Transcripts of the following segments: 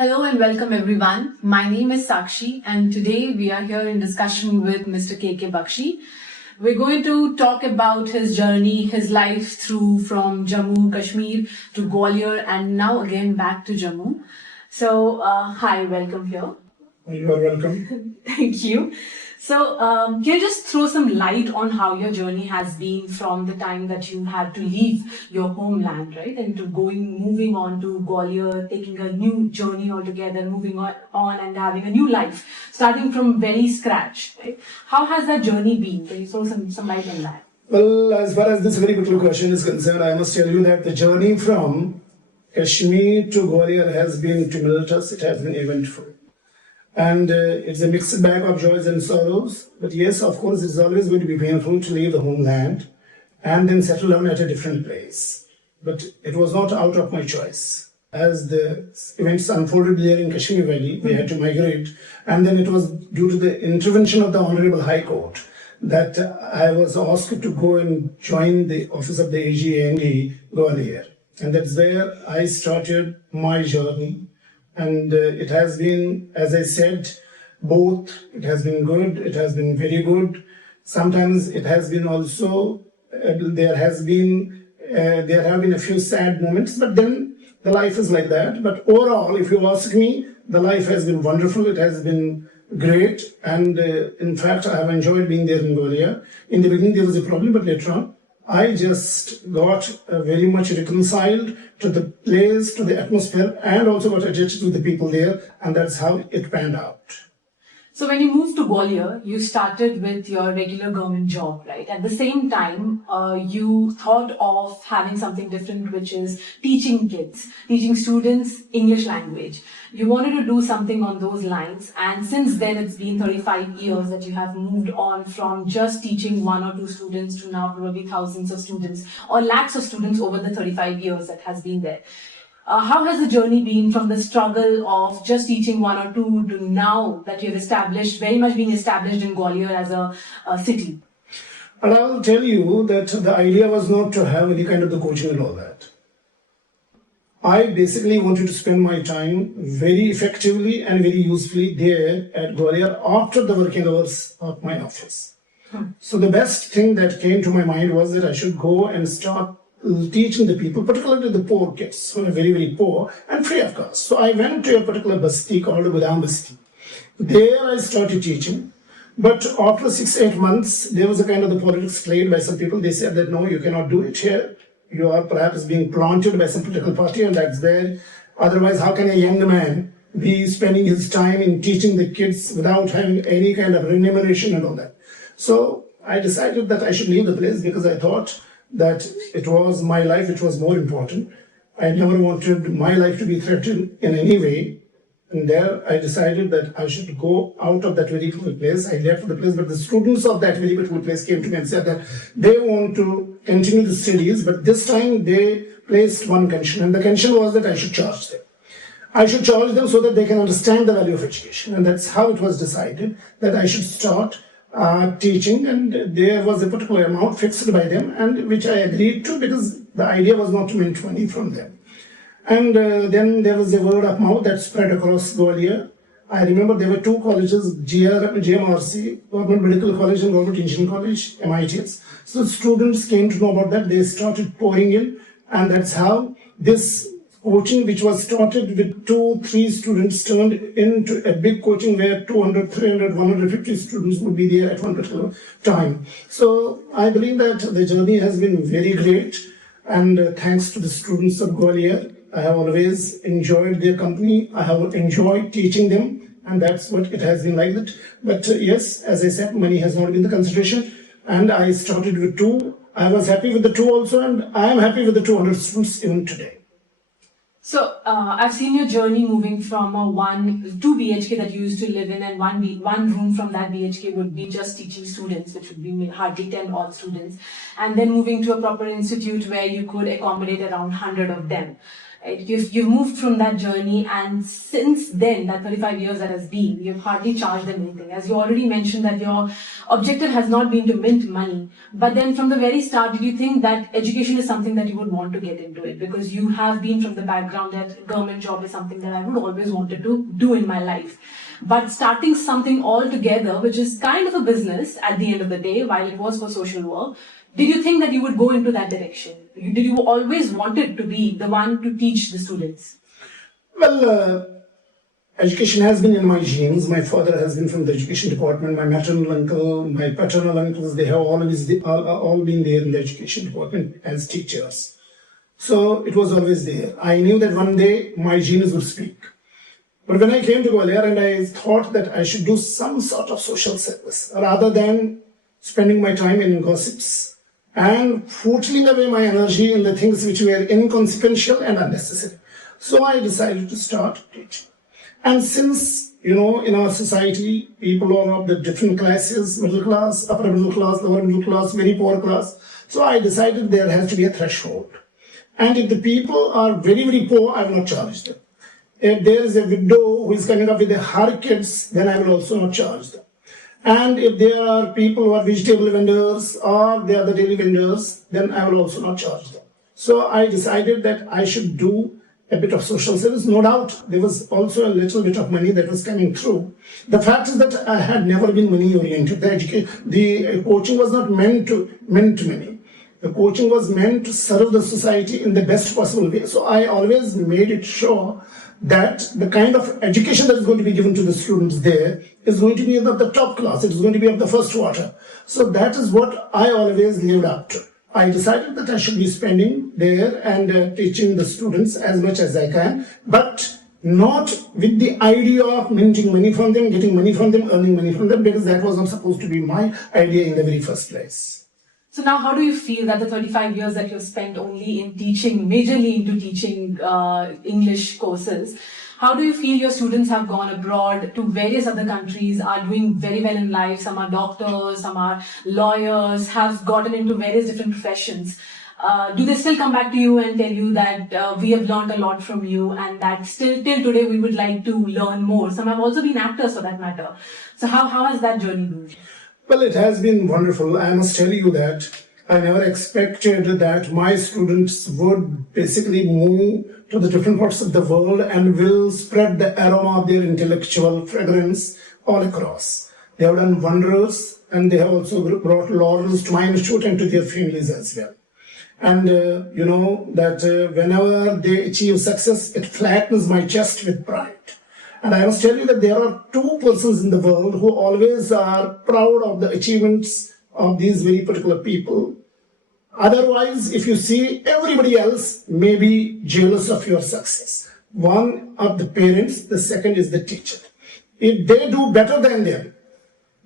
Hello and welcome everyone. My name is Sakshi and today we are here in discussion with Mr. KK Bakshi. We're going to talk about his journey, his life through from Jammu, Kashmir to Gwalior and now again back to Jammu. So, hi, welcome here. You are welcome. Thank you. So, can you just throw some light on how your journey has been from the time that you had to leave your homeland, right, and to moving on to Gwalior, taking a new journey altogether, moving on and having a new life, starting from very scratch, right? How has that journey been? Can you throw some light on that? Well, as far as this very particular question is concerned, I must tell you that the journey from Kashmir to Gwalior has been tumultuous, it has been eventful. And it's a mixed bag of joys and sorrows. But yes, of course, it's always going to be painful to leave the homeland and then settle down at a different place. But it was not out of my choice. As the events unfolded there in Kashmir Valley, we had to migrate. And then it was due to the intervention of the Honorable High Court that I was asked to go and join the office of the AG Gwalior. And that's where I started my journey. And it has been, as I said, both. It has been good, it has been very good. Sometimes it has been also, there have been a few sad moments, but then the life is like that. But overall, if you ask me, the life has been wonderful, it has been great. And in fact, I have enjoyed being there in Gwalior. In the beginning, there was a problem, but later on, I just got very much reconciled to the place, to the atmosphere, and also got attached to the people there, and that's how it panned out. So when you moved to Gwalior, you started with your regular government job, right? At the same time, you thought of having something different, which is teaching kids, teaching students English language. You wanted to do something on those lines, and since then it's been 35 years that you have moved on from just teaching one or two students to now probably thousands of students or lakhs of students over the 35 years that has been there. How has the journey been from the struggle of just teaching one or two to now that you've established, very much being established in Gwalior as a city? And I'll tell you that the idea was not to have any kind of the coaching and all that. I basically wanted to spend my time very effectively and very usefully there at Gwalior after the working hours of my office. So the best thing that came to my mind was that I should go and start teaching the people, particularly the poor kids who are very, very poor and free of cost. So I went to a particular basti called Budam Basti. There I started teaching. But after 6-8 months, there was a kind of the politics played by some people. They said that no, you cannot do it here. You are perhaps being planted by some political party, and that's where, otherwise, how can a young man be spending his time in teaching the kids without having any kind of remuneration and all that? So I decided that I should leave the place because I thought that it was my life which was more important. I never wanted my life to be threatened in any way. And there I decided that I should go out of that very beautiful place. I left the place, but the students of that very beautiful place came to me and said that they want to continue the studies, but this time they placed one condition, and the condition was that I should charge them. I should charge them so that they can understand the value of education. And that's how it was decided that I should start teaching, and there was a particular amount fixed by them, and which I agreed to because the idea was not to mint money from them. And then there was a word of mouth that spread across Gwalior. I remember there were two colleges, GMRC, Government Medical College and Government Engineering College, MITs. So students came to know about that. They started pouring in, and that's how this coaching, which was started with 2-3 students, turned into a big coaching where 200, 300, 150 students would be there at one particular time. So I believe that the journey has been very great, and thanks to the students of Gwalior, I have always enjoyed their company. I have enjoyed teaching them, and that's what it has been like that. But yes, as I said, money has not been the consideration, and I started with 2. I was happy with the 2 also, and I am happy with the 200 students even today. So, I've seen your journey moving from a 2 BHK that you used to live in, and one room from that BHK would be just teaching students, which would be hardly 10 odd students, and then moving to a proper institute where you could accommodate around 100 of them. Right? You've moved from that journey, and since then, that 35 years that has been, you've hardly charged them anything. As you already mentioned, that your objective has not been to mint money. But then from the very start, did you think that education is something that you would want to get into it? Because you have been from the background that government job is something that I would always wanted to do in my life. But starting something altogether, which is kind of a business at the end of the day, while it was for social work, did you think that you would go into that direction? Did you always wanted to be the one to teach the students? Well, education has been in my genes. My father has been from the education department. My maternal uncle, my paternal uncles, they have always all been there in the education department as teachers. So it was always there. I knew that one day my genes would speak. But when I came to Gwalior and I thought that I should do some sort of social service rather than spending my time in gossips and footling away my energy in the things which were inconsequential and unnecessary. So I decided to start teaching. And since, in our society, people are of the different classes, middle class, upper middle class, lower middle class, very poor class. So I decided there has to be a threshold. And if the people are very, very poor, I will not charge them. If there is a widow who is coming up with her kids, then I will also not charge them. And if there are people who are vegetable vendors or they are the daily vendors, then I will also not charge them. So I decided that I should do a bit of social service. No doubt, there was also a little bit of money that was coming through. The fact is that I had never been money oriented. The coaching was not meant to money. The coaching was meant to serve the society in the best possible way. So I always made it sure that the kind of education that is going to be given to the students there is going to be of the top class. It is going to be of the first water. So that is what I always lived up to. I decided that I should be spending there and teaching the students as much as I can, but not with the idea of minting money from them, getting money from them, earning money from them, because that was not supposed to be my idea in the very first place. So now, how do you feel that the 35 years that you've spent only in teaching, majorly into teaching English courses, how do you feel your students have gone abroad to various other countries, are doing very well in life? Some are doctors, some are lawyers, have gotten into various different professions. Do they still come back to you and tell you that we have learned a lot from you and that still till today we would like to learn more? Some have also been actors for that matter. So how has that journey been? Well, it has been wonderful. I must tell you that I never expected that my students would basically move to the different parts of the world and will spread the aroma of their intellectual fragrance all across. They have done wonders, and they have also brought laurels to my institute and to their families as well. And whenever they achieve success, it flattens my chest with pride. And I must tell you that there are two persons in the world who always are proud of the achievements of these very particular people. Otherwise, if you see, everybody else may be jealous of your success. One are the parents, the second is the teacher. If they do better than them,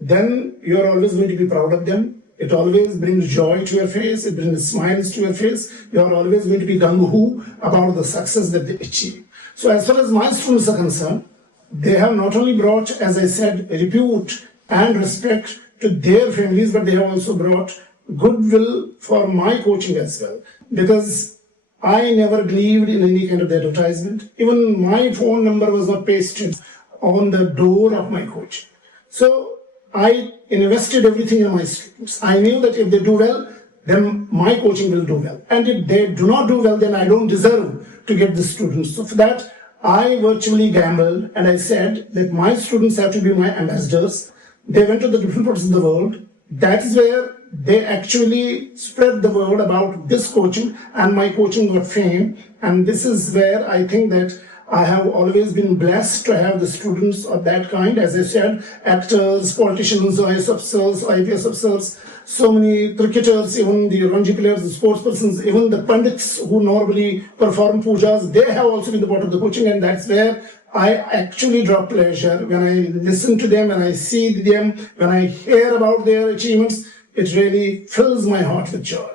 then you're always going to be proud of them. It always brings joy to your face, it brings smiles to your face. You're always going to be gung-ho about the success that they achieve. So as far as my students are concerned, they have not only brought, as I said, repute and respect to their families, but they have also brought goodwill for my coaching as well. Because I never believed in any kind of advertisement. Even my phone number was not pasted on the door of my coaching. So I invested everything in my students. I knew that if they do well, then my coaching will do well. And if they do not do well, then I don't deserve to get the students. So for that, I virtually gambled and I said that my students have to be my ambassadors. They went to the different parts of the world. That is where they actually spread the word about this coaching, and my coaching got fame. And this is where I think that I have always been blessed to have the students of that kind. As I said, actors, politicians, IAS officers, IPS officers, so many cricketers, even the Ranji players, the sports persons, even the pandits who normally perform pujas, they have also been the part of the coaching, and that's where I actually draw pleasure when I listen to them, when I see them, when I hear about their achievements. It really fills my heart with joy.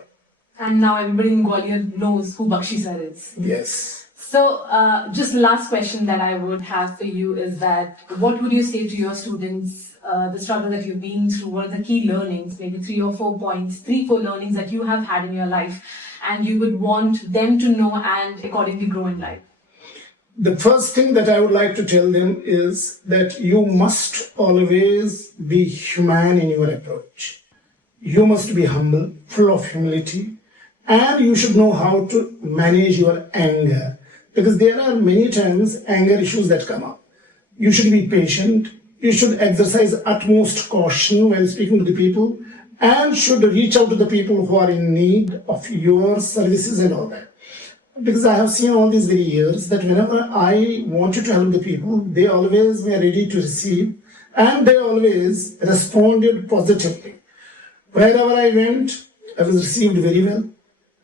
And now everybody in Gwalior knows who Bakshi sir is. Yes. So, just the last question that I would have for you is that what would you say to your students, the struggle that you've been through, what are the key learnings, maybe 3 or 4 points, 3, 4 learnings that you have had in your life, and you would want them to know and accordingly grow in life? The first thing that I would like to tell them is that you must always be human in your approach. You must be humble, full of humility, and you should know how to manage your anger. Because there are many times anger issues that come up. You should be patient, you should exercise utmost caution while speaking to the people, and should reach out to the people who are in need of your services and all that. Because I have seen all these very years that whenever I wanted to help the people, they always were ready to receive and they always responded positively. Wherever I went, I was received very well.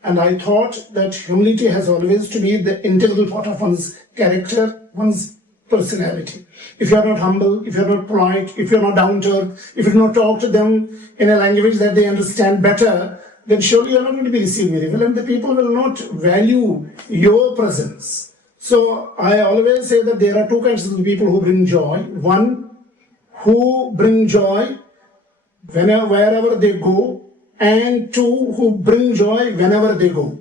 And I thought that humility has always to be the integral part of one's character, one's personality. If you are not humble, if you are not polite, if you are not down to earth, if you do not talk to them in a language that they understand better, then surely you are not going to be received very well and the people will not value your presence. So I always say that there are two kinds of people who bring joy. One, who bring joy wherever they go, and two, who bring joy whenever they go.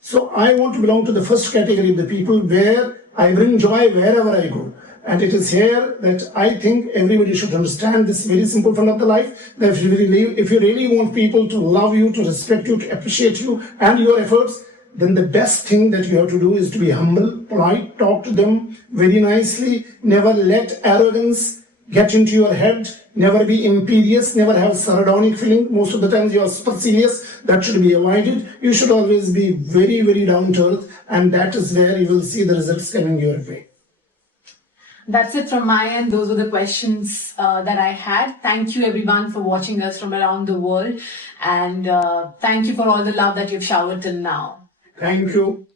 So I want to belong to the first category of the people where I bring joy wherever I go. And it is here that I think everybody should understand this very simple fun of the life, that if you really want people to love you, to respect you, to appreciate you and your efforts, then the best thing that you have to do is to be humble, polite, talk to them very nicely, never let arrogance get into your head, never be imperious, never have sardonic feeling. Most of the times you are supercilious, that should be avoided. You should always be very, very down to earth, and that is where you will see the results coming your way. That's it from my end. Those were the questions that I had. Thank you everyone for watching us from around the world, and thank you for all the love that you've showered till now. Thank you.